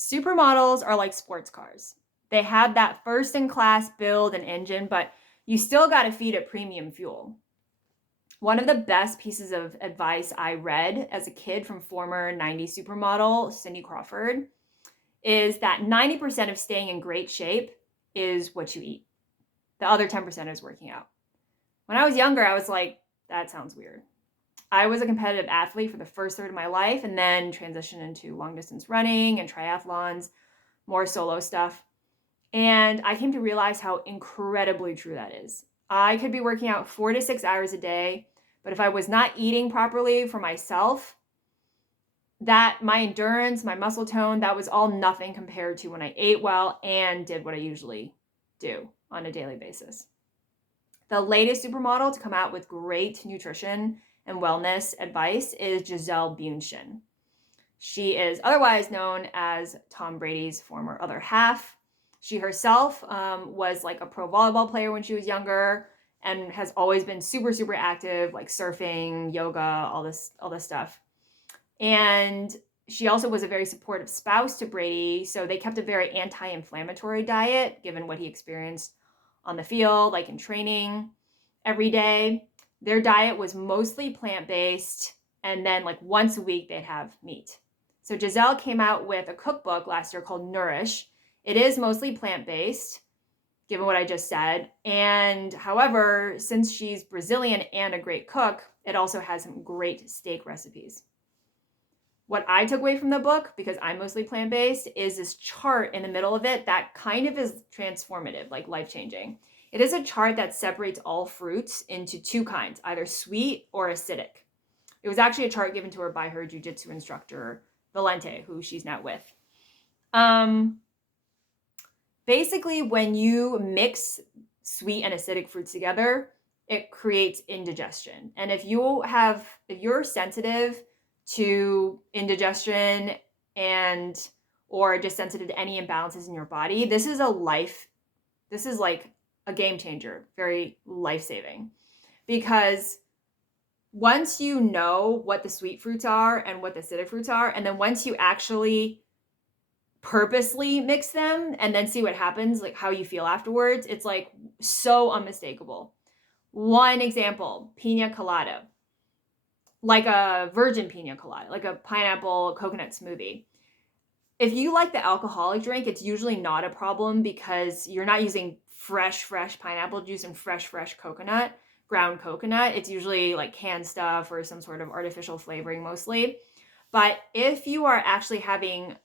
Supermodels are like sports cars. They have that first-in-class build and engine, but you still got to feed it premium fuel. One of the best pieces of advice I read as a kid from former 90s supermodel Cindy Crawford is that 90% of staying in great shape is what you eat. The other 10% is working out. When I was younger, I was like, that sounds weird. I was a competitive athlete for the first third of my life and then transitioned into long distance running and triathlons, more solo stuff. And I came to realize how incredibly true that is. I could be working out 4 to 6 hours a day, but if I was not eating properly for myself, that my endurance, my muscle tone, that was all nothing compared to when I ate well and did what I usually do on a daily basis. The latest supermodel to come out with great nutrition and wellness advice is Gisele Bündchen. She is otherwise known as Tom Brady's former other half. She herself was like a pro volleyball player when she was younger and has always been super, super active, like surfing, yoga, all this stuff. And she also was a very supportive spouse to Brady. So they kept a very anti-inflammatory diet, given what he experienced on the field, like in training every day. Their diet was mostly plant-based. And then like once a week, they'd have meat. So Gisele came out with a cookbook last year called Nourish. It is mostly plant-based, given what I just said. And however, since she's Brazilian and a great cook, it also has some great steak recipes. What I took away from the book, because I'm mostly plant-based, is this chart in the middle of it that kind of is transformative, like life-changing. It is a chart that separates all fruits into two kinds, either sweet or acidic. It was actually a chart given to her by her jiu-jitsu instructor, Valente, who she's now with. Basically, when you mix sweet and acidic fruits together, it creates indigestion. And if you're sensitive to indigestion or just sensitive to any imbalances in your body, this is like a game changer, very life-saving. Because once you know what the sweet fruits are and what the acidic fruits are, and then once you actually purposely mix them and then see what happens, like how you feel afterwards, it's like so unmistakable. One example, pina colada, like a virgin pina colada, like a pineapple coconut smoothie. If you like the alcoholic drink, it's usually not a problem because you're not using fresh pineapple juice and fresh coconut, ground coconut. It's usually like canned stuff or some sort of artificial flavoring mostly. But if you are actually having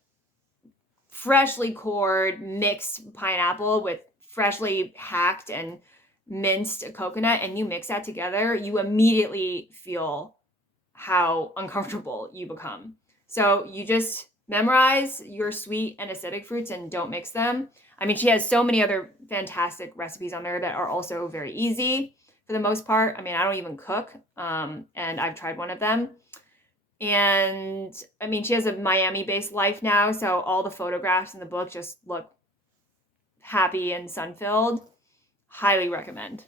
freshly cored mixed pineapple with freshly hacked and minced coconut and you mix that together, you immediately feel how uncomfortable you become. So you just memorize your sweet and acidic fruits and don't mix them. I mean, she has so many other fantastic recipes on there that are also very easy for the most part. I mean, I don't even cook, and I've tried one of them. And I mean, she has a Miami-based life now, so all the photographs in the book just look happy and sun-filled. Highly recommend.